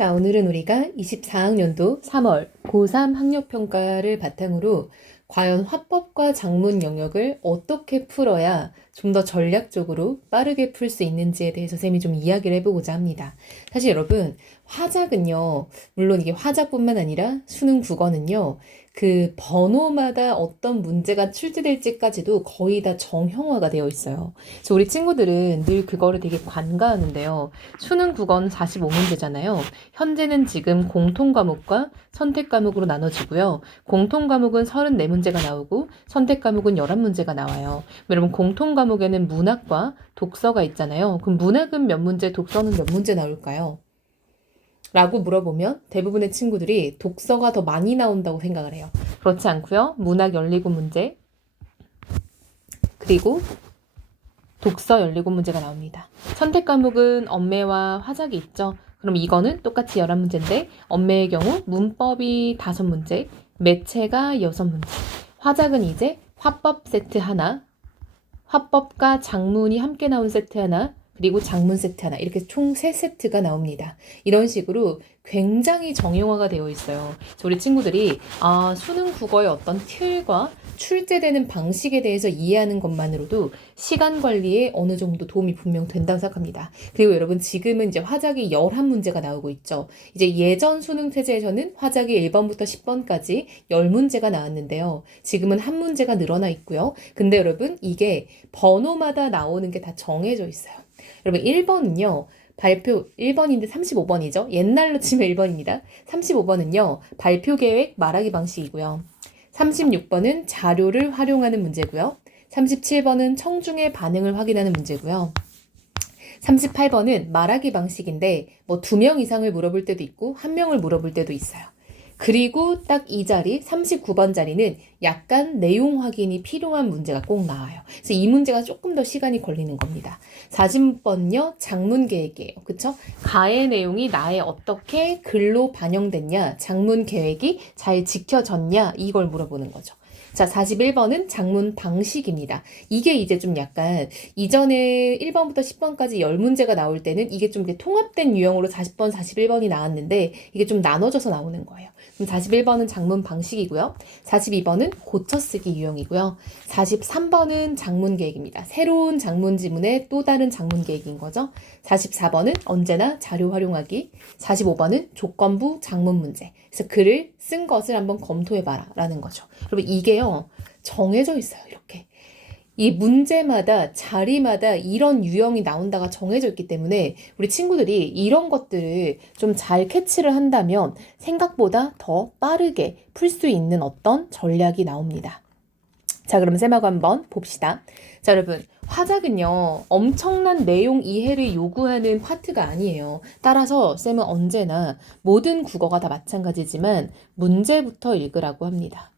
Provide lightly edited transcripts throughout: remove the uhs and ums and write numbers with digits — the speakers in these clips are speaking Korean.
자, 오늘은 우리가 24학년도 3월 고3 학력평가를 바탕으로 과연 화법과 작문 영역을 어떻게 풀어야 좀 더 전략적으로 빠르게 풀 수 있는지에 대해서 쌤이 좀 이야기를 해보고자 합니다. 사실 여러분, 화작은요, 물론 이게 화작뿐만 아니라 수능 국어는요, 그 번호마다 어떤 문제가 출제될지까지도 거의 다 정형화가 되어 있어요. 그래서 우리 친구들은 늘 그거를 되게 관가하는데요. 수능 국어는 45문제잖아요. 현재는 지금 공통 과목과 선택 과목으로 나눠지고요. 공통 과목은 34문제가 나오고 선택 과목은 11문제가 나와요. 여러분 공통 과목에는 문학과 독서가 있잖아요. 그럼 문학은 몇 문제, 독서는 몇 문제 나올까요? 라고 물어보면 대부분의 친구들이 독서가 더 많이 나온다고 생각을 해요. 그렇지 않고요. 문학 17문제 그리고 독서 17문제가 나옵니다. 선택 과목은 언매와 화작이 있죠. 그럼 이거는 똑같이 11문제인데 언매의 경우 문법이 5문제, 매체가 6문제, 화작은 이제 화법 세트 하나, 화법과 작문이 함께 나온 세트 하나, 그리고 작문 세트 하나 이렇게 총 3세트가 나옵니다. 이런 식으로 굉장히 정형화가 되어 있어요. 그래서 우리 친구들이 수능 국어의 어떤 틀과 출제되는 방식에 대해서 이해하는 것만으로도 시간 관리에 어느 정도 도움이 분명 된다고 생각합니다. 그리고 여러분 지금은 이제 화작이 11문제가 나오고 있죠. 이제 예전 수능 태제에서는 화작이 1번부터 10번까지 10문제가 나왔는데요. 지금은 한 문제가 늘어나 있고요. 근데 여러분 이게 번호마다 나오는 게 다 정해져 있어요. 여러분 1번은요. 발표 1번인데 35번이죠. 옛날로 치면 1번입니다. 35번은요. 발표 계획 말하기 방식이고요. 36번은 자료를 활용하는 문제고요. 37번은 청중의 반응을 확인하는 문제고요. 38번은 말하기 방식인데 뭐 2명 이상을 물어볼 때도 있고 1명을 물어볼 때도 있어요. 그리고 딱 이 자리 39번 자리는 약간 내용 확인이 필요한 문제가 꼭 나와요. 그래서 이 문제가 조금 더 시간이 걸리는 겁니다. 40번요 장문 계획이에요. 그쵸? 가의 내용이 나에 어떻게 글로 반영됐냐, 장문 계획이 잘 지켜졌냐 이걸 물어보는 거죠. 자, 41번은 작문 방식입니다. 이게 이제 좀 약간 이전에 1번부터 10번까지 10문제가 나올 때는 이게 좀 통합된 유형으로 40번, 41번이 나왔는데 이게 좀 나눠져서 나오는 거예요. 그럼 41번은 작문 방식이고요. 42번은 고쳐쓰기 유형이고요. 43번은 작문 계획입니다. 새로운 작문 지문의 또 다른 작문 계획인 거죠. 44번은 언제나 자료 활용하기. 45번은 조건부 작문 문제. 그래서 글을 쓴 것을 한번 검토해봐라 라는 거죠. 여러분 이게요 정해져 있어요. 이렇게 이 문제마다 자리마다 이런 유형이 나온다가 정해져 있기 때문에 우리 친구들이 이런 것들을 좀 잘 캐치를 한다면 생각보다 더 빠르게 풀 수 있는 어떤 전략이 나옵니다. 자, 그럼 쌤하고 한번 봅시다. 자, 여러분 화작은요 엄청난 내용 이해를 요구하는 파트가 아니에요. 따라서 쌤은 언제나 모든 국어가 다 마찬가지지만 문제부터 읽으라고 합니다.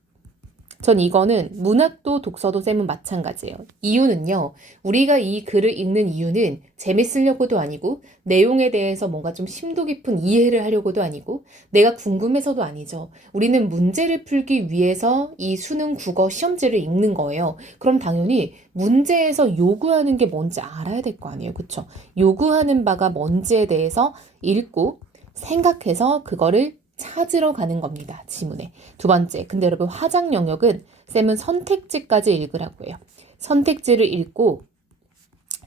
전 이거는 문학도 독서도 쌤은 마찬가지예요. 이유는요. 우리가 이 글을 읽는 이유는 재밌으려고도 아니고 내용에 대해서 뭔가 좀 심도 깊은 이해를 하려고도 아니고 내가 궁금해서도 아니죠. 우리는 문제를 풀기 위해서 이 수능 국어 시험지를 읽는 거예요. 그럼 당연히 문제에서 요구하는 게 뭔지 알아야 될 거 아니에요. 그쵸? 요구하는 바가 뭔지에 대해서 읽고 생각해서 그거를 찾으러 가는 겁니다. 지문에. 두 번째, 근데 여러분 화작 영역은 쌤은 선택지까지 읽으라고 해요. 선택지를 읽고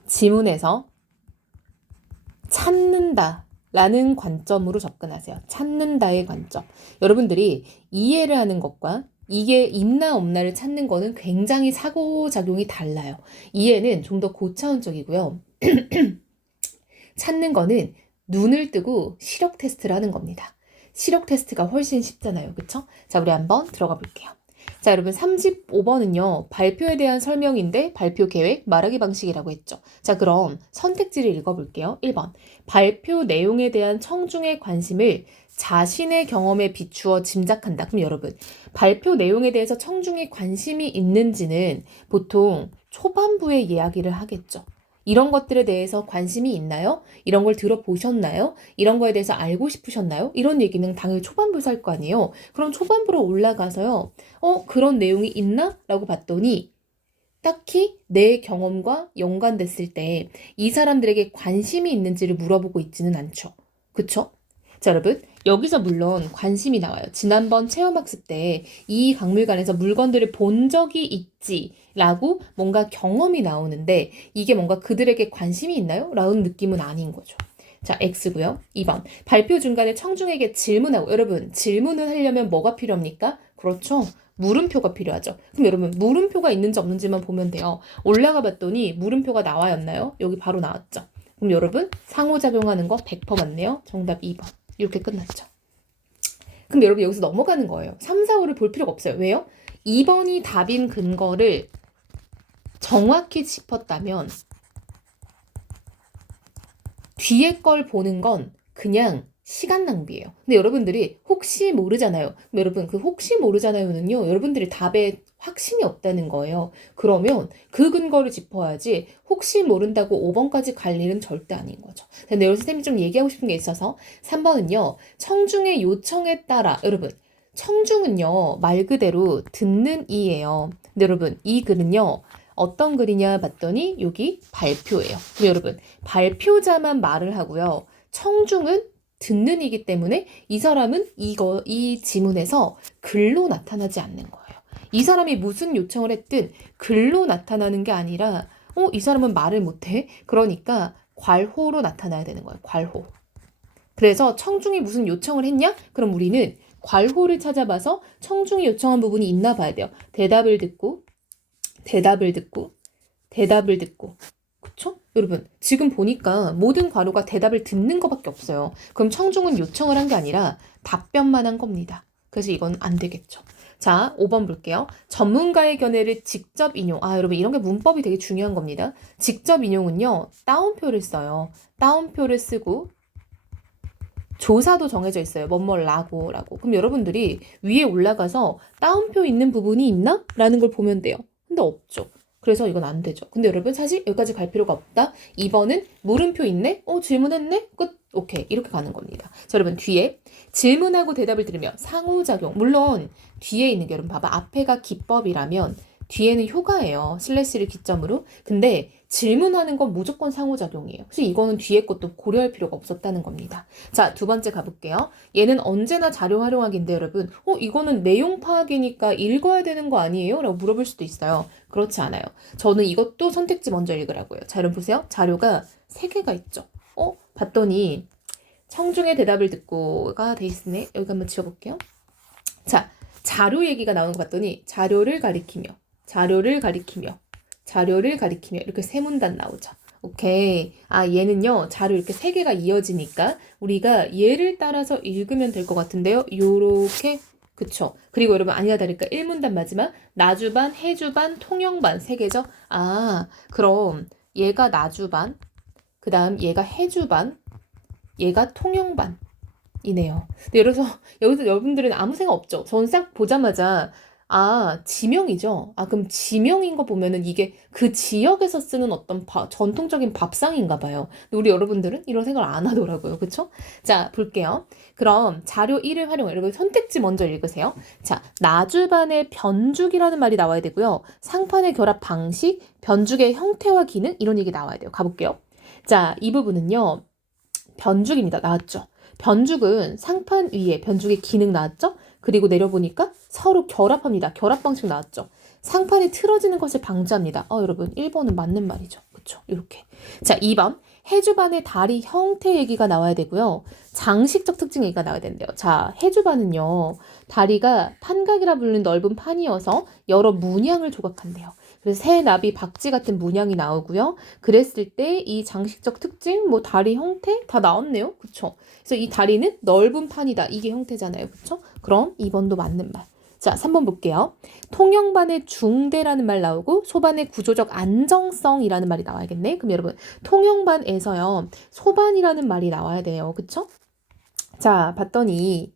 지문에서 찾는다 라는 관점으로 접근하세요. 찾는다의 관점. 여러분들이 이해를 하는 것과 이게 있나 없나를 찾는 거는 굉장히 상호작용이 달라요. 이해는 좀 더 고차원적이고요. 찾는 거는 눈을 뜨고 시력 테스트를 하는 겁니다. 시력 테스트가 훨씬 쉽잖아요. 그쵸? 자, 우리 한번 들어가 볼게요. 자, 여러분 35번은요. 발표에 대한 설명인데 발표 계획, 말하기 방식이라고 했죠. 자, 그럼 선택지를 읽어볼게요. 1번. 발표 내용에 대한 청중의 관심을 자신의 경험에 비추어 짐작한다. 그럼 여러분, 발표 내용에 대해서 청중이 관심이 있는지는 보통 초반부에 이야기를 하겠죠. 이런 것들에 대해서 관심이 있나요? 이런 걸 들어보셨나요? 이런 거에 대해서 알고 싶으셨나요? 이런 얘기는 당연히 초반부에서 할 거 아니에요. 그럼 초반부로 올라가서요. 그런 내용이 있나? 라고 봤더니 딱히 내 경험과 연관됐을 때 이 사람들에게 관심이 있는지를 물어보고 있지는 않죠. 그쵸? 자, 여러분, 여기서 물론 관심이 나와요. 지난번 체험학습 때 이 박물관에서 물건들을 본 적이 있지라고 뭔가 경험이 나오는데 이게 뭔가 그들에게 관심이 있나요? 라는 느낌은 아닌 거죠. 자, X고요. 2번. 발표 중간에 청중에게 질문하고, 여러분, 질문을 하려면 뭐가 필요합니까? 그렇죠. 물음표가 필요하죠. 그럼 여러분, 물음표가 있는지 없는지만 보면 돼요. 올라가 봤더니 물음표가 나와였나요? 여기 바로 나왔죠. 그럼 여러분, 상호작용하는 거 100% 맞네요. 정답 2번. 이렇게 끝났죠. 그럼 여러분 여기서 넘어가는 거예요. 3, 4, 5를 볼 필요가 없어요. 왜요? 2번이 답인 근거를 정확히 짚었다면 뒤에 걸 보는 건 그냥 시간 낭비예요. 근데 여러분들이 혹시 모르잖아요. 그럼 여러분 그 혹시 모르잖아요는요. 여러분들이 답에 확신이 없다는 거예요. 그러면 그 근거를 짚어야지 혹시 모른다고 5번까지 갈 일은 절대 아닌 거죠. 근데 여기서 쌤이 좀 얘기하고 싶은 게 있어서 3번은요. 청중의 요청에 따라 여러분 청중은요. 말 그대로 듣는 이예요. 근데 여러분 이 글은요. 어떤 글이냐 봤더니 여기 발표예요. 근데 여러분 발표자만 말을 하고요. 청중은 듣는 이기 때문에 이 사람은 이 지문에서 글로 나타나지 않는 거예요. 이 사람이 무슨 요청을 했든 글로 나타나는 게 아니라 이 사람은 말을 못해. 그러니까 괄호로 나타나야 되는 거예요. 괄호. 그래서 청중이 무슨 요청을 했냐? 그럼 우리는 괄호를 찾아봐서 청중이 요청한 부분이 있나 봐야 돼요. 대답을 듣고 그쵸? 여러분 지금 보니까 모든 괄호가 대답을 듣는 것밖에 없어요. 그럼 청중은 요청을 한 게 아니라 답변만 한 겁니다. 그래서 이건 안 되겠죠. 자, 5번 볼게요. 전문가의 견해를 직접 인용. 여러분 이런 게 문법이 되게 중요한 겁니다. 직접 인용은요. 따옴표를 써요. 따옴표를 쓰고 조사도 정해져 있어요. 뭐뭐라고. 그럼 여러분들이 위에 올라가서 따옴표 있는 부분이 있나? 라는 걸 보면 돼요. 근데 없죠. 그래서 이건 안 되죠. 근데 여러분 사실 여기까지 갈 필요가 없다. 2번은 물음표 있네? 질문했네? 끝. 오케이. 이렇게 가는 겁니다. 자, 여러분 뒤에 질문하고 대답을 들으며 상호작용. 물론 뒤에 있는 게 여러분 봐봐. 앞에가 기법이라면 뒤에는 효과예요. 슬래시를 기점으로. 근데 질문하는 건 무조건 상호작용이에요. 그래서 이거는 뒤에 것도 고려할 필요가 없었다는 겁니다. 자, 두 번째 가볼게요. 얘는 언제나 자료 활용하기인데 여러분 이거는 내용 파악이니까 읽어야 되는 거 아니에요? 라고 물어볼 수도 있어요. 그렇지 않아요. 저는 이것도 선택지 먼저 읽으라고요. 자, 여러분 보세요. 자료가 3개가 있죠. 봤더니 청중의 대답을 듣고가 돼 있네. 여기 한번 지워볼게요. 자, 자료 얘기가 나오는 거 봤더니 자료를 가리키며 이렇게 3문단 나오죠. 오케이. 얘는요, 자료 이렇게 3개가 이어지니까 우리가 얘를 따라서 읽으면 될 것 같은데요. 요렇게, 그쵸. 그리고 여러분, 아니나 다를까 1문단 마지막, 나주반, 해주반, 통영반 3개죠. 그럼 얘가 나주반, 그 다음 얘가 해주반, 얘가 통영반. 이네요. 근데 여기서 여러분들은 아무 생각 없죠? 저는 싹 보자마자 지명이죠. 그럼 지명인 거 보면은 이게 그 지역에서 쓰는 어떤 전통적인 밥상인가 봐요. 근데 우리 여러분들은 이런 생각을 안 하더라고요. 그쵸? 자, 볼게요. 그럼 자료 1을 활용해. 여러분 선택지 먼저 읽으세요. 자, 나주반의 변죽이라는 말이 나와야 되고요. 상판의 결합 방식, 변죽의 형태와 기능 이런 얘기 나와야 돼요. 가볼게요. 자, 이 부분은요. 변죽입니다. 나왔죠? 변죽은 상판 위에 변죽의 기능 나왔죠? 그리고 내려보니까 서로 결합합니다. 결합 방식 나왔죠? 상판이 틀어지는 것을 방지합니다. 여러분 1번은 맞는 말이죠. 그쵸? 이렇게. 자, 2번 해주반의 다리 형태 얘기가 나와야 되고요. 장식적 특징 얘기가 나와야 된대요. 자, 해주반은요. 다리가 판각이라 불리는 넓은 판이어서 여러 문양을 조각한대요. 그래서 새, 나비, 박쥐 같은 문양이 나오고요. 그랬을 때 이 장식적 특징, 다리 형태 다 나왔네요. 그쵸? 그래서 이 다리는 넓은 판이다. 이게 형태잖아요. 그쵸? 그럼 2번도 맞는 말. 자, 3번 볼게요. 통영반의 중대라는 말 나오고 소반의 구조적 안정성이라는 말이 나와야겠네. 그럼 여러분 통영반에서요. 소반이라는 말이 나와야 돼요. 그쵸? 자, 봤더니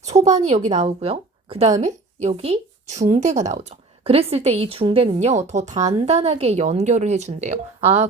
소반이 여기 나오고요. 그 다음에 여기 중대가 나오죠. 그랬을 때 이 중대는요, 더 단단하게 연결을 해준대요.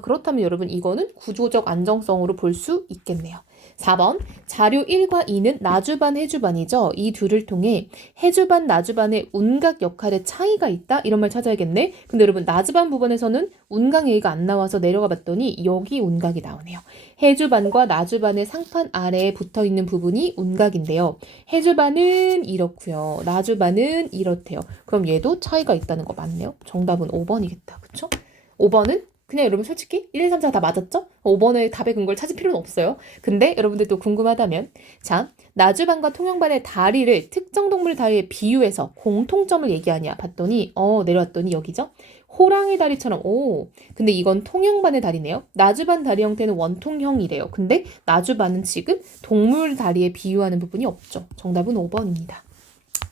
그렇다면 여러분 이거는 구조적 안정성으로 볼 수 있겠네요. 4번 자료 1과 2는 나주반, 해주반이죠. 이 둘을 통해 해주반, 나주반의 운각 역할의 차이가 있다? 이런 말 찾아야겠네. 근데 여러분 나주반 부분에서는 운각 얘기가 안 나와서 내려가 봤더니 여기 운각이 나오네요. 해주반과 나주반의 상판 아래에 붙어있는 부분이 운각인데요. 해주반은 이렇고요. 나주반은 이렇대요. 그럼 얘도 차이가 있다는 거 맞네요. 정답은 5번이겠다. 그쵸? 5번은 그냥 여러분 솔직히 1, 2, 3, 4 다 맞았죠? 5번의 답의 근거를 찾을 필요는 없어요. 근데 여러분들도 궁금하다면 자, 나주반과 통영반의 다리를 특정 동물 다리에 비유해서 공통점을 얘기하냐 봤더니 내려왔더니 여기죠? 호랑이 다리처럼 근데 이건 통영반의 다리네요. 나주반 다리 형태는 원통형이래요. 근데 나주반은 지금 동물 다리에 비유하는 부분이 없죠. 정답은 5번입니다.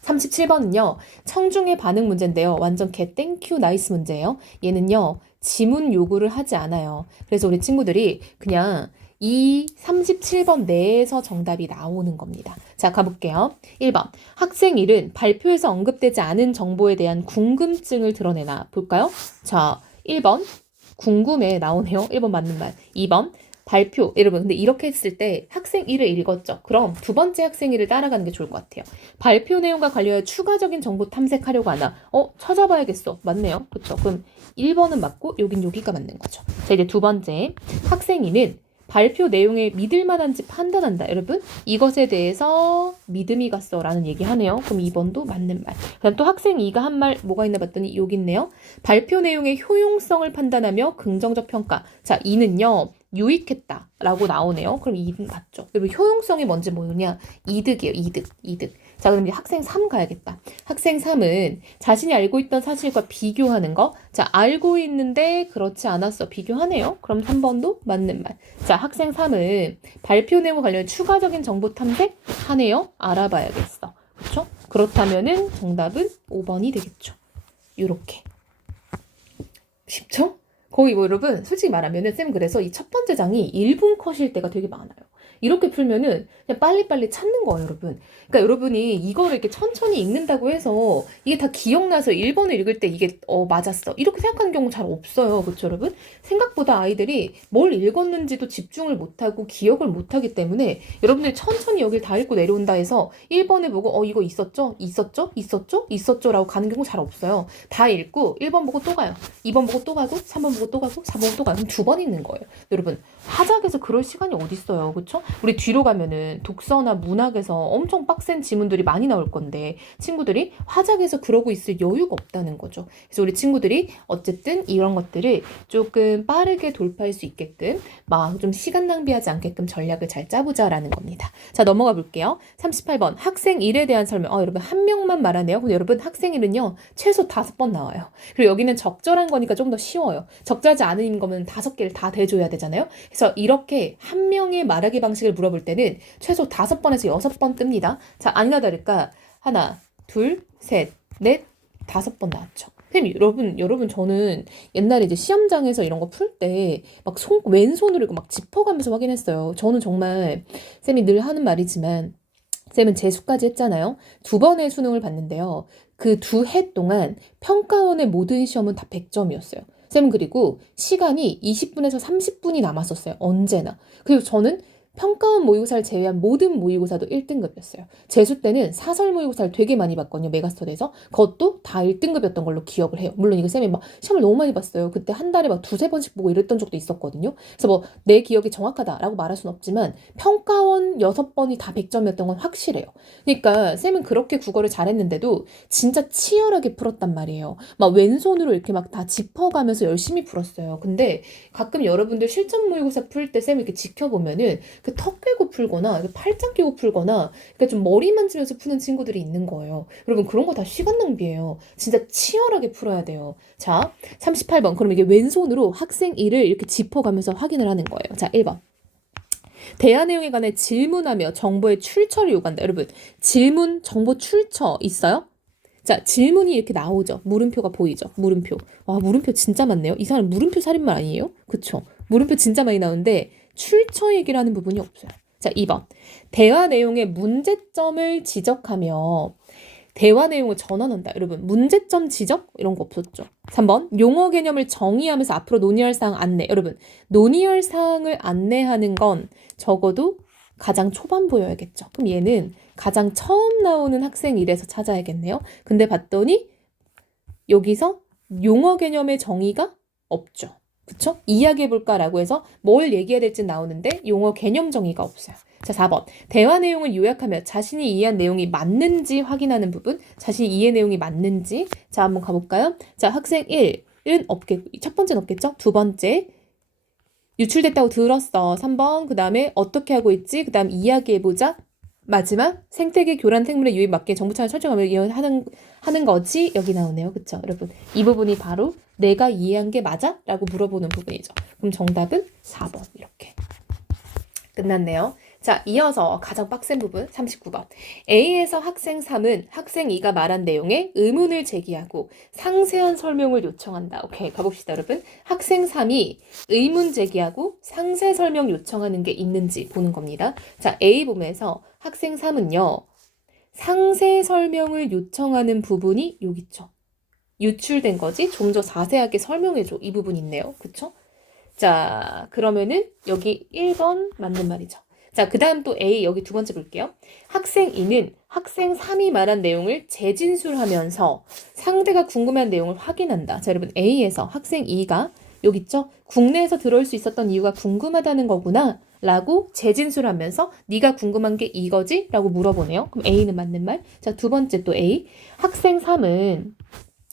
37번은요. 청중의 반응 문제인데요. 완전 땡큐 나이스 문제예요. 얘는요. 지문 요구를 하지 않아요. 그래서 우리 친구들이 그냥 이 37번 내에서 정답이 나오는 겁니다. 자, 가볼게요. 1번. 학생 1은 발표에서 언급되지 않은 정보에 대한 궁금증을 드러내나 볼까요? 자, 1번. 궁금해 나오네요. 1번 맞는 말. 2번. 발표. 여러분, 근데 이렇게 했을 때 학생 1을 읽었죠? 그럼 두 번째 학생 1을 따라가는 게 좋을 것 같아요. 발표 내용과 관련해 추가적인 정보 탐색하려고 하나? 찾아봐야겠어. 맞네요. 그쵸? 그럼 1번은 맞고 여기가 맞는 거죠. 자, 이제 두 번째. 학생 2는 발표 내용에 믿을 만한지 판단한다. 여러분, 이것에 대해서 믿음이 갔어 라는 얘기 하네요. 그럼 2번도 맞는 말. 그다음 또 학생 2가 한 말 뭐가 있나 봤더니 여기 있네요. 발표 내용의 효용성을 판단하며 긍정적 평가. 자, 2는요. 유익했다 라고 나오네요. 그럼 2는 맞죠. 그리고 효용성이 뭔지 뭐냐? 이득이에요. 이득. 자, 그럼 이제 학생 3 가야겠다. 학생 3은 자신이 알고 있던 사실과 비교하는 거. 자, 알고 있는데 그렇지 않았어. 비교하네요. 그럼 3번도 맞는 말. 자, 학생 3은 발표 내용 관련 추가적인 정보 탐색하네요. 알아봐야겠어. 그렇죠? 그렇다면은 정답은 5번이 되겠죠. 요렇게. 쉽죠? 거의 여러분 솔직히 말하면은 쌤 그래서 이 첫 번째 장이 1분 컷일 때가 되게 많아요. 이렇게 풀면은 그냥 빨리빨리 찾는 거예요, 여러분. 그러니까 여러분이 이거를 이렇게 천천히 읽는다고 해서 이게 다 기억나서 1번을 읽을 때 이게 맞았어. 이렇게 생각하는 경우 잘 없어요. 그렇죠, 여러분? 생각보다 아이들이 뭘 읽었는지도 집중을 못하고 기억을 못하기 때문에 여러분들이 천천히 여길 다 읽고 내려온다 해서 1번을 보고 이거 있었죠? 라고 가는 경우 잘 없어요. 다 읽고 1번 보고 또 가요. 2번 보고 또 가고 3번 보고 또 가고 4번 보고 또 가고 그럼 2번 읽는 거예요. 여러분 화작에서 그럴 시간이 어딨어요. 그렇죠? 우리 뒤로 가면은 독서나 문학에서 엄청 빡센 지문들이 많이 나올 건데 친구들이 화작에서 그러고 있을 여유가 없다는 거죠. 그래서 우리 친구들이 어쨌든 이런 것들을 조금 빠르게 돌파할 수 있게끔 막 좀 시간 낭비하지 않게끔 전략을 잘 짜보자라는 겁니다. 자, 넘어가 볼게요. 38번 학생 1에 대한 설명. 여러분 한 명만 말하네요. 근데 여러분 학생 1은요 최소 5번 나와요. 그리고 여기는 적절한 거니까 좀 더 쉬워요. 적절하지 않은 거면 5개를 다 대줘야 되잖아요. 그래서 이렇게 한 명의 말하기 방식을 물어볼 때는 최소 5번에서 6번 뜹니다. 자, 아니나 다를까 하나, 둘, 셋, 넷, 5번 나왔죠. 선생님, 여러분 저는 옛날에 이제 시험장에서 이런 거 풀 때 막 왼손으로 이거 막 짚어가면서 확인했어요. 저는 정말 쌤이 늘 하는 말이지만 쌤은 재수까지 했잖아요. 2번의 수능을 봤는데요. 그 2해 동안 평가원의 모든 시험은 다 100점이었어요. 쌤은 그리고 시간이 20분에서 30분이 남았었어요. 언제나. 그리고 저는 평가원 모의고사를 제외한 모든 모의고사도 1등급이었어요. 재수 때는 사설 모의고사를 되게 많이 봤거든요. 메가스터디에서. 그것도 다 1등급이었던 걸로 기억을 해요. 물론 이거 쌤이 막 시험을 너무 많이 봤어요. 그때 한 달에 막 2-3번씩 보고 이랬던 적도 있었거든요. 그래서 뭐 내 기억이 정확하다라고 말할 수는 없지만 평가원 6번이 다 100점이었던 건 확실해요. 그러니까 쌤은 그렇게 국어를 잘했는데도 진짜 치열하게 풀었단 말이에요. 막 왼손으로 이렇게 막 다 짚어가면서 열심히 풀었어요. 근데 가끔 여러분들 실전 모의고사 풀 때 쌤 이렇게 지켜보면은 그 턱 꿰고 풀거나 팔짱 끼고 풀거나 그러니까 좀 머리 만지면서 푸는 친구들이 있는 거예요. 여러분 그런 거 다 시간 낭비예요. 진짜 치열하게 풀어야 돼요. 자, 38번. 그럼 이게 왼손으로 학생 1을 이렇게 짚어가면서 확인을 하는 거예요. 자, 1번. 대화 내용에 관해 질문하며 정보의 출처를 요구한다. 여러분 질문, 정보 출처 있어요? 자, 질문이 이렇게 나오죠. 물음표가 보이죠. 물음표. 와, 물음표 진짜 많네요. 이 사람 물음표 살인마 아니에요? 그쵸? 물음표 진짜 많이 나오는데 출처 얘기를 하는 부분이 없어요. 자, 2번. 대화 내용의 문제점을 지적하며 대화 내용을 전환한다. 여러분 문제점 지적 이런 거 없었죠. 3번. 용어 개념을 정의하면서 앞으로 논의할 사항 안내. 여러분 논의할 사항을 안내하는 건 적어도 가장 초반부여야겠죠. 그럼 얘는 가장 처음 나오는 학생 1에서 찾아야겠네요. 근데 봤더니 여기서 용어 개념의 정의가 없죠. 그쵸? 이야기해볼까라고 해서 뭘 얘기해야 될지 나오는데 용어 개념 정의가 없어요. 자, 4번. 대화 내용을 요약하며 자신이 이해한 내용이 맞는지 확인하는 부분. 자신이 이해 내용이 맞는지. 자, 한번 가볼까요? 자, 학생 1은 첫 번째는 없겠죠? 두 번째. 유출됐다고 들었어. 3번. 그 다음에 어떻게 하고 있지? 그 다음 이야기해보자. 마지막 생태계 교란 생물의 유입 맞게 정부 차원 설정하며 하는 거지. 여기 나오네요. 그쵸? 여러분 이 부분이 바로 내가 이해한 게 맞아? 라고 물어보는 부분이죠. 그럼 정답은 4번 이렇게 끝났네요. 자, 이어서 가장 빡센 부분 39번. A에서 학생 3은 학생 2가 말한 내용에 의문을 제기하고 상세한 설명을 요청한다. 오케이, 가봅시다, 여러분. 학생 3이 의문 제기하고 상세 설명 요청하는 게 있는지 보는 겁니다. 자, A 부분에서 학생 3은요. 상세 설명을 요청하는 부분이 여기 있죠. 유출된 거지? 좀 더 자세하게 설명해줘. 이 부분 있네요. 그쵸? 자, 그러면은 여기 1번 맞는 말이죠. 자, 그 다음 또 A, 여기 두 번째 볼게요. 학생 2는 학생 3이 말한 내용을 재진술하면서 상대가 궁금한 내용을 확인한다. 자, 여러분 A에서 학생 2가 여기 있죠? 국내에서 들어올 수 있었던 이유가 궁금하다는 거구나 라고 재진술하면서 네가 궁금한 게 이거지? 라고 물어보네요. 그럼 A는 맞는 말. 자, 두 번째 또 A. 학생 3은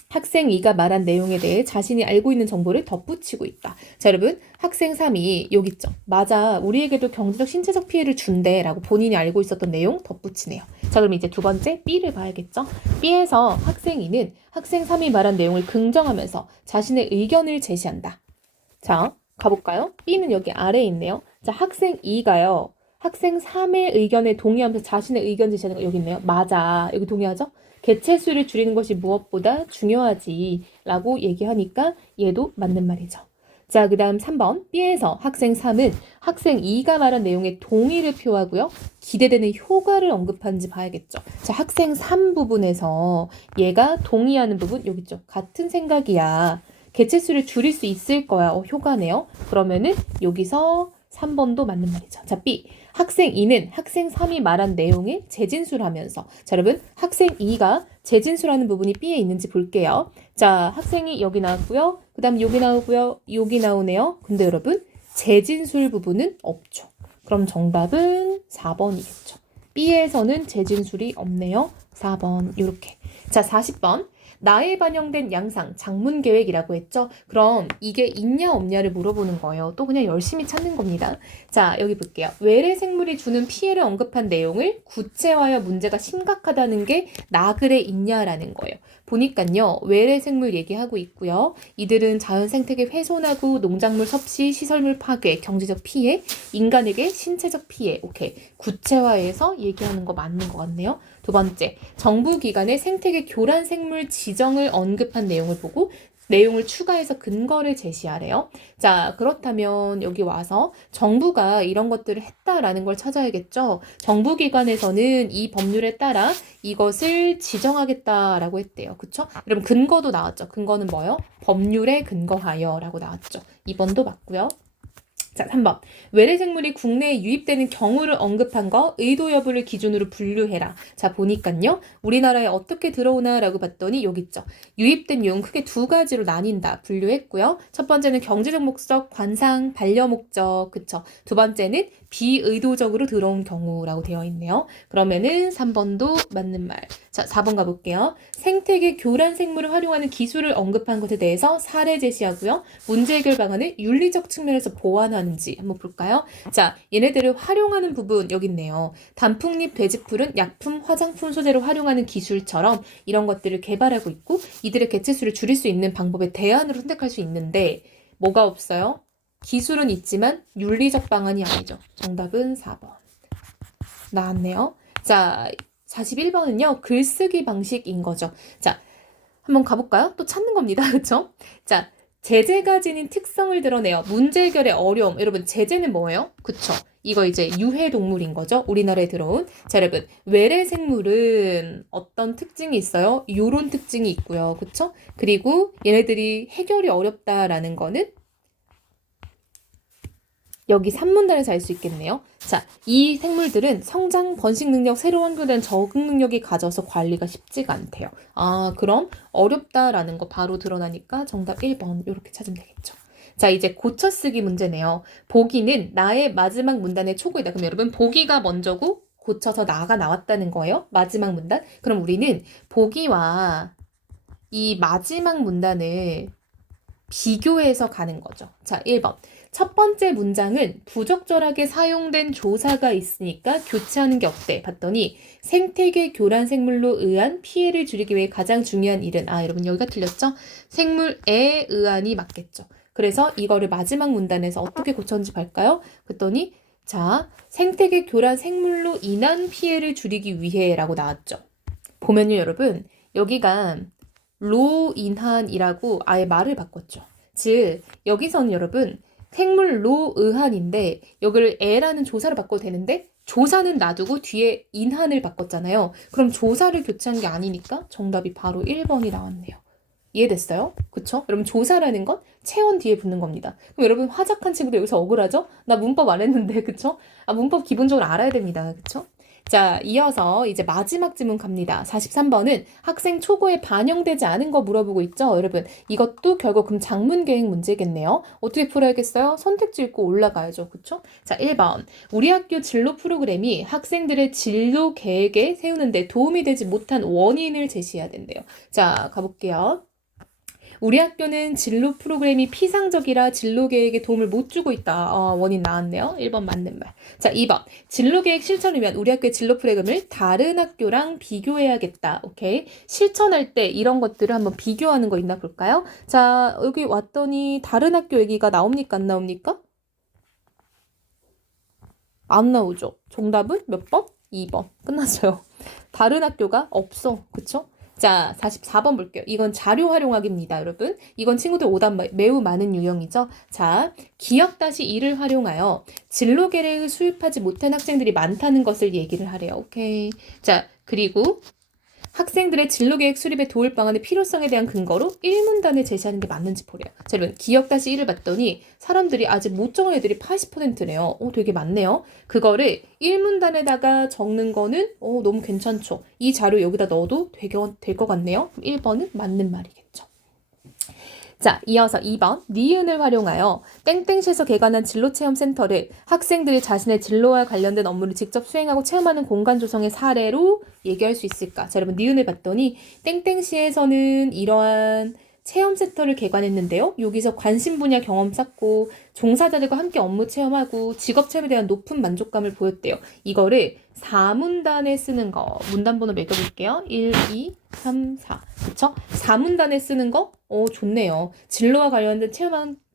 학생 2가 말한 내용에 대해 자신이 알고 있는 정보를 덧붙이고 있다. 자, 여러분 학생 3이 여기 있죠. 맞아. 우리에게도 경제적 신체적 피해를 준대 라고 본인이 알고 있었던 내용 덧붙이네요. 자, 그럼 이제 두 번째 B를 봐야겠죠. B에서 학생 2는 학생 3이 말한 내용을 긍정하면서 자신의 의견을 제시한다. 자, 가볼까요? B는 여기 아래에 있네요. 자, 학생 2가요. 학생 3의 의견에 동의하면서 자신의 의견 제시하는 거 여기 있네요. 맞아. 여기 동의하죠? 개체수를 줄이는 것이 무엇보다 중요하지 라고 얘기하니까 얘도 맞는 말이죠. 자, 그 다음 3번 B에서 학생 3은 학생 2가 말한 내용에 동의를 표하고요. 기대되는 효과를 언급하는지 봐야겠죠. 자, 학생 3 부분에서 얘가 동의하는 부분 여기 있죠. 같은 생각이야. 개체수를 줄일 수 있을 거야. 효과네요. 그러면은 여기서 3번도 맞는 말이죠. 자, B. 학생 2는 학생 3이 말한 내용에 재진술하면서 자, 여러분 학생 2가 재진술하는 부분이 B에 있는지 볼게요. 자, 학생이 여기 나왔고요. 그 다음 여기 나오고요. 여기 나오네요. 근데 여러분 재진술 부분은 없죠. 그럼 정답은 4번이겠죠. B에서는 재진술이 없네요. 4번 이렇게. 자, 40번. 나에 반영된 양상, 장문 계획이라고 했죠? 그럼 이게 있냐 없냐를 물어보는 거예요. 또 그냥 열심히 찾는 겁니다. 자, 여기 볼게요. 외래 생물이 주는 피해를 언급한 내용을 구체화하여 문제가 심각하다는 게 나글에 있냐라는 거예요. 보니까요. 외래 생물 얘기하고 있고요. 이들은 자연 생태계 훼손하고 농작물 섭씨, 시설물 파괴, 경제적 피해, 인간에게 신체적 피해. 오케이. 구체화해서 얘기하는 거 맞는 것 같네요. 두 번째, 정부기관의 생태계 교란 생물 지정을 언급한 내용을 보고 내용을 추가해서 근거를 제시하래요. 자, 그렇다면 여기 와서 정부가 이런 것들을 했다라는 걸 찾아야겠죠. 정부기관에서는 이 법률에 따라 이것을 지정하겠다라고 했대요. 그쵸? 여러분 근거도 나왔죠. 근거는 뭐요? 법률에 근거하여 라고 나왔죠. 2번도 맞고요. 자, 3번. 외래 생물이 국내에 유입되는 경우를 언급한 거 의도 여부를 기준으로 분류해라. 자, 보니까요. 우리나라에 어떻게 들어오나라고 봤더니 여기 있죠. 유입된 유형 크게 두 가지로 나뉜다. 분류했고요. 첫 번째는 경제적 목적, 관상, 반려 목적. 그쵸? 두 번째는 비의도적으로 들어온 경우라고 되어 있네요. 그러면은 3번도 맞는 말. 자, 4번 가볼게요. 생태계 교란 생물을 활용하는 기술을 언급한 것에 대해서 사례 제시하고요. 문제 해결 방안을 윤리적 측면에서 보완하는지 한번 볼까요? 자, 얘네들을 활용하는 부분 여기 있네요. 단풍잎 돼지풀은 약품, 화장품 소재로 활용하는 기술처럼 이런 것들을 개발하고 있고 이들의 개체수를 줄일 수 있는 방법의 대안으로 선택할 수 있는데 뭐가 없어요? 기술은 있지만 윤리적 방안이 아니죠. 정답은 4번. 나왔네요. 자, 41번은요. 글쓰기 방식인 거죠. 자, 한번 가볼까요? 또 찾는 겁니다. 그쵸? 자, 제재가 지닌 특성을 드러내어 문제 해결의 어려움. 여러분, 제재는 뭐예요? 그쵸? 이거 이제 유해동물인 거죠. 우리나라에 들어온. 자, 여러분, 외래 생물은 어떤 특징이 있어요? 요런 특징이 있고요. 그쵸? 그리고 얘네들이 해결이 어렵다라는 거는 여기 산문단에서 알 수 있겠네요. 자, 이 생물들은 성장, 번식 능력, 새로 환경된 적응 능력이 가져서 관리가 쉽지가 않대요. 아, 그럼 어렵다라는 거 바로 드러나니까 정답 1번 이렇게 찾으면 되겠죠. 자, 이제 고쳐쓰기 문제네요. 보기는 나의 마지막 문단의 초고이다. 그럼 여러분 보기가 먼저고 고쳐서 나가 나왔다는 거예요. 마지막 문단. 그럼 우리는 보기와 이 마지막 문단을 비교해서 가는 거죠. 자, 1번. 첫 번째 문장은 부적절하게 사용된 조사가 있으니까 교체하는 게 어때? 봤더니 생태계 교란 생물로 의한 피해를 줄이기 위해 가장 중요한 일은 여러분 여기가 틀렸죠? 생물에 의한이 맞겠죠. 그래서 이거를 마지막 문단에서 어떻게 고쳤는지 볼까요? 그랬더니 자, 생태계 교란 생물로 인한 피해를 줄이기 위해 라고 나왔죠. 보면요, 여러분. 여기가 로 인한이라고 아예 말을 바꿨죠. 즉 여기서는 여러분 생물로 의한인데 여기를 에라는 조사를 바꿔도 되는데 조사는 놔두고 뒤에 인한을 바꿨잖아요. 그럼 조사를 교체한 게 아니니까 정답이 바로 1번이 나왔네요. 이해됐어요? 그쵸? 여러분 조사라는 건 체온 뒤에 붙는 겁니다. 그럼 여러분 화작한 친구도 여기서 억울하죠? 나 문법 안 했는데 그쵸? 문법 기본적으로 알아야 됩니다. 그쵸? 자, 이어서 이제 마지막 질문 갑니다. 43번은 학생 초고에 반영되지 않은 거 물어보고 있죠? 여러분, 이것도 결국 그럼 장문 계획 문제겠네요. 어떻게 풀어야겠어요? 선택지 읽고 올라가야죠. 그쵸? 자, 1번. 우리 학교 진로 프로그램이 학생들의 진로 계획에 세우는데 도움이 되지 못한 원인을 제시해야 된대요. 자, 가볼게요. 우리 학교는 진로 프로그램이 피상적이라 진로 계획에 도움을 못 주고 있다. 원인 나왔네요. 1번 맞는 말. 자, 2번. 진로 계획 실천을 위한 우리 학교의 진로 프로그램을 다른 학교랑 비교해야겠다. 오케이. 실천할 때 이런 것들을 한번 비교하는 거 있나 볼까요? 자, 여기 왔더니 다른 학교 얘기가 나옵니까? 안 나옵니까? 안 나오죠. 정답은 몇 번? 2번. 끝났어요. 다른 학교가 없어. 그쵸? 자, 44번 볼게요. 이건 자료 활용하기입니다, 여러분. 이건 친구들 오답 매우 많은 유형이죠. 자, 기억-2를 활용하여 진로 계획을 수립하지 못한 학생들이 많다는 것을 얘기를 하래요. 오케이. 자, 그리고 학생들의 진로계획 수립에 도울 방안의 필요성에 대한 근거로 1문단을 제시하는 게 맞는지 보래요. 자, 여러분 기억-1을 봤더니 사람들이 아직 못 정한 애들이 80%네요. 되게 많네요. 그거를 1문단에다가 적는 거는 너무 괜찮죠. 이 자료 여기다 넣어도 될 것 같네요. 1번은 맞는 말이겠죠. 자, 이어서 2번 니은을 활용하여 땡땡시에서 개관한 진로체험센터를 학생들이 자신의 진로와 관련된 업무를 직접 수행하고 체험하는 공간 조성의 사례로 얘기할 수 있을까? 자, 여러분 니은을 봤더니 땡땡시에서는 이러한 체험센터를 개관했는데요. 여기서 관심 분야 경험 쌓고 종사자들과 함께 업무 체험하고 직업 체험에 대한 높은 만족감을 보였대요. 이거를 4문단에 쓰는 거. 문단 번호 매겨볼게요. 1, 2, 3, 4. 그쵸? 4문단에 쓰는 거? 좋네요. 진로와 관련된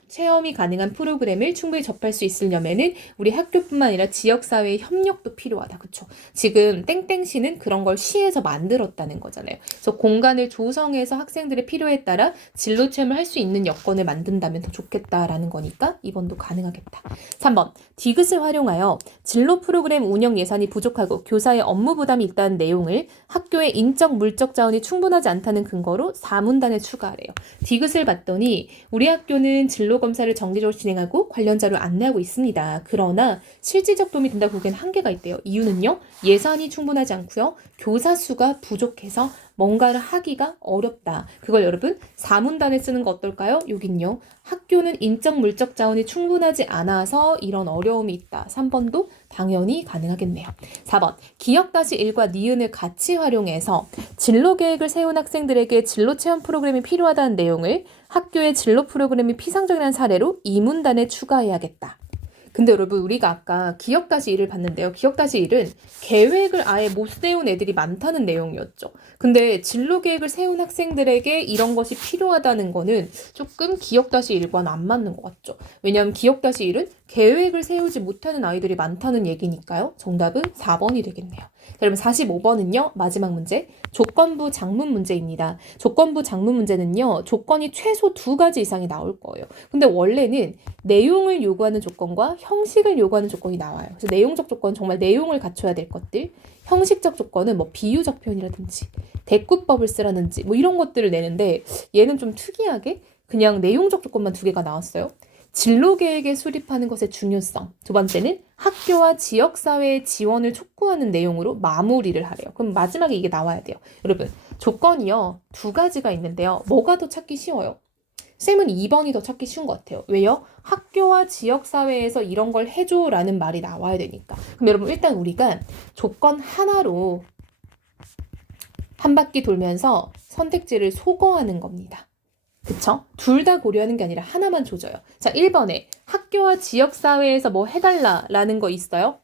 체험이 가능한 프로그램을 충분히 접할 수 있으려면은 우리 학교뿐만 아니라 지역사회의 협력도 필요하다. 그쵸? 지금 땡땡시는 그런 걸 시에서 만들었다는 거잖아요. 그래서 공간을 조성해서 학생들의 필요에 따라 진로 체험을 할 수 있는 여건을 만든다면 더 좋겠다라는 거니까 2번도 가능하겠다. 3번. 디귿을 활용하여 진로 프로그램 운영 예산이 부족하고 교사의 업무 부담이 있다는 내용을 학교의 인적 물적 자원이 충분하지 않다는 근거로 4문단에 추가하래요. 디귿을 봤더니 우리 학교는 진로 검사를 정기적으로 진행하고 관련 자료를 안내하고 있습니다. 그러나 실질적 도움이 된다고 보기엔 한계가 있대요. 이유는요. 예산이 충분하지 않고요. 교사 수가 부족해서 뭔가를 하기가 어렵다. 그걸 여러분 4문단에 쓰는 거 어떨까요? 여긴요. 학교는 인적 물적 자원이 충분하지 않아서 이런 어려움이 있다. 3번도 당연히 가능하겠네요. 4번 기억-1과 니은을 같이 활용해서 진로 계획을 세운 학생들에게 진로 체험 프로그램이 필요하다는 내용을 학교의 진로 프로그램이 피상적이라는 사례로 2문단에 추가해야겠다. 근데 여러분 우리가 아까 기억-1을 봤는데요. 기억-1은 계획을 아예 못 세운 애들이 많다는 내용이었죠. 근데 진로 계획을 세운 학생들에게 이런 것이 필요하다는 거는 조금 기억-1과는 안 맞는 것 같죠. 왜냐하면 기억-1은 계획을 세우지 못하는 아이들이 많다는 얘기니까요. 정답은 4번이 되겠네요. 여러분 45번은요. 마지막 문제 조건부 작문 문제입니다. 조건부 작문 문제는요. 조건이 최소 2가지 이상이 나올 거예요. 근데 원래는 내용을 요구하는 조건과 형식을 요구하는 조건이 나와요. 그래서 내용적 조건은 정말 내용을 갖춰야 될 것들, 형식적 조건은 뭐 비유적 표현이라든지 대꾸법을 쓰라든지 뭐 이런 것들을 내는데 얘는 좀 특이하게 그냥 내용적 조건만 2개가 나왔어요. 진로계획에 수립하는 것의 중요성. 두 번째는 학교와 지역사회의 지원을 촉구하는 내용으로 마무리를 하래요. 그럼 마지막에 이게 나와야 돼요. 여러분, 조건이요. 두 가지가 있는데요. 뭐가 더 찾기 쉬워요? 쌤은 2번이 더 찾기 쉬운 것 같아요. 왜요? 학교와 지역사회에서 이런 걸 해줘라는 말이 나와야 되니까. 그럼 여러분, 일단 우리가 조건 하나로 한 바퀴 돌면서 선택지를 소거하는 겁니다. 그쵸? 둘 다 고려하는 게 아니라 하나만 조져요. 자, 1번에 학교와 지역사회에서 뭐 해달라라는 거 있어요?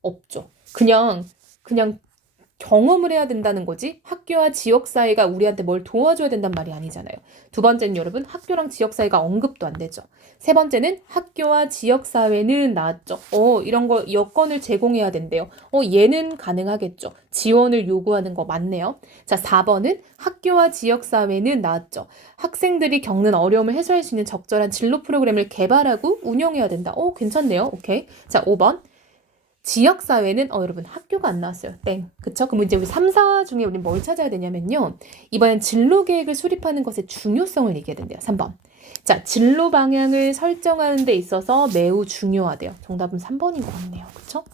없죠. 그냥 경험을 해야 된다는 거지 학교와 지역사회가 우리한테 뭘 도와줘야 된단 말이 아니잖아요. 두 번째는 여러분 학교랑 지역사회가 언급도 안 되죠. 세 번째는 학교와 지역사회는 나왔죠. 이런 거 여건을 제공해야 된대요. 얘는 가능하겠죠. 지원을 요구하는 거 맞네요. 자, 4번은 학교와 지역사회는 나왔죠. 학생들이 겪는 어려움을 해소할 수 있는 적절한 진로 프로그램을 개발하고 운영해야 된다. 괜찮네요. 오케이. 자, 5번. 지역사회는 여러분 학교가 안 나왔어요. 땡. 그쵸? 그럼 이제 우리 3, 4 중에 우리 뭘 찾아야 되냐면요. 이번엔 진로계획을 수립하는 것의 중요성을 얘기해야 된대요. 3번. 자, 진로 방향을 설정하는 데 있어서 매우 중요하대요. 정답은 3번인 것 같네요. 그쵸?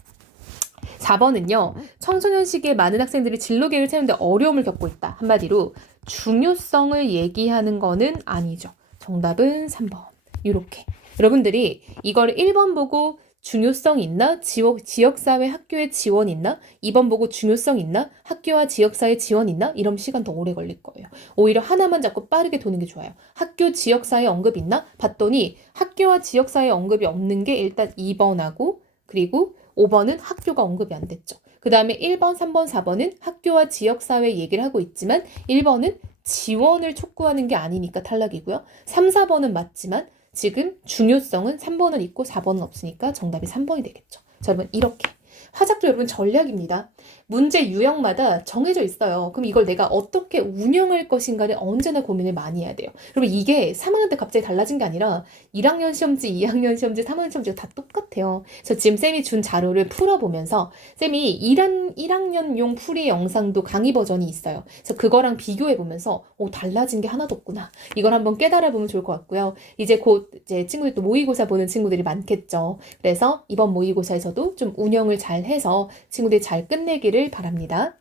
4번은요. 청소년 시기에 많은 학생들이 진로계획을 세우는데 어려움을 겪고 있다. 한마디로 중요성을 얘기하는 거는 아니죠. 정답은 3번. 이렇게. 여러분들이 이걸 1번 보고 중요성 있나? 지역사회 학교에 지원 있나? 2번 보고 중요성 있나? 학교와 지역사회 지원 있나? 이러면 시간 더 오래 걸릴 거예요. 오히려 하나만 잡고 빠르게 도는 게 좋아요. 학교 지역사회 언급 있나? 봤더니 학교와 지역사회 언급이 없는 게 일단 2번하고 그리고 5번은 학교가 언급이 안 됐죠. 그 다음에 1번, 3번, 4번은 학교와 지역사회 얘기를 하고 있지만 1번은 지원을 촉구하는 게 아니니까 탈락이고요. 3, 4번은 맞지만 지금 중요성은 3번은 있고 4번은 없으니까 정답이 3번이 되겠죠. 자, 여러분 이렇게. 화작도 여러분 전략입니다. 문제 유형마다 정해져 있어요. 그럼 이걸 내가 어떻게 운영할 것인가를 언제나 고민을 많이 해야 돼요. 그리고 이게 3학년 때 갑자기 달라진 게 아니라 1학년 시험지, 2학년 시험지, 3학년 시험지가 다 똑같아요. 그래서 지금 쌤이 준 자료를 풀어보면서 쌤이 1학년용 풀이 영상도 강의 버전이 있어요. 그래서 그거랑 비교해보면서 달라진 게 하나도 없구나. 이걸 한번 깨달아보면 좋을 것 같고요. 이제 곧 이제 친구들 또 모의고사 보는 친구들이 많겠죠. 그래서 이번 모의고사에서도 좀 운영을 잘 해서 친구들이 잘 끝내기를 바랍니다.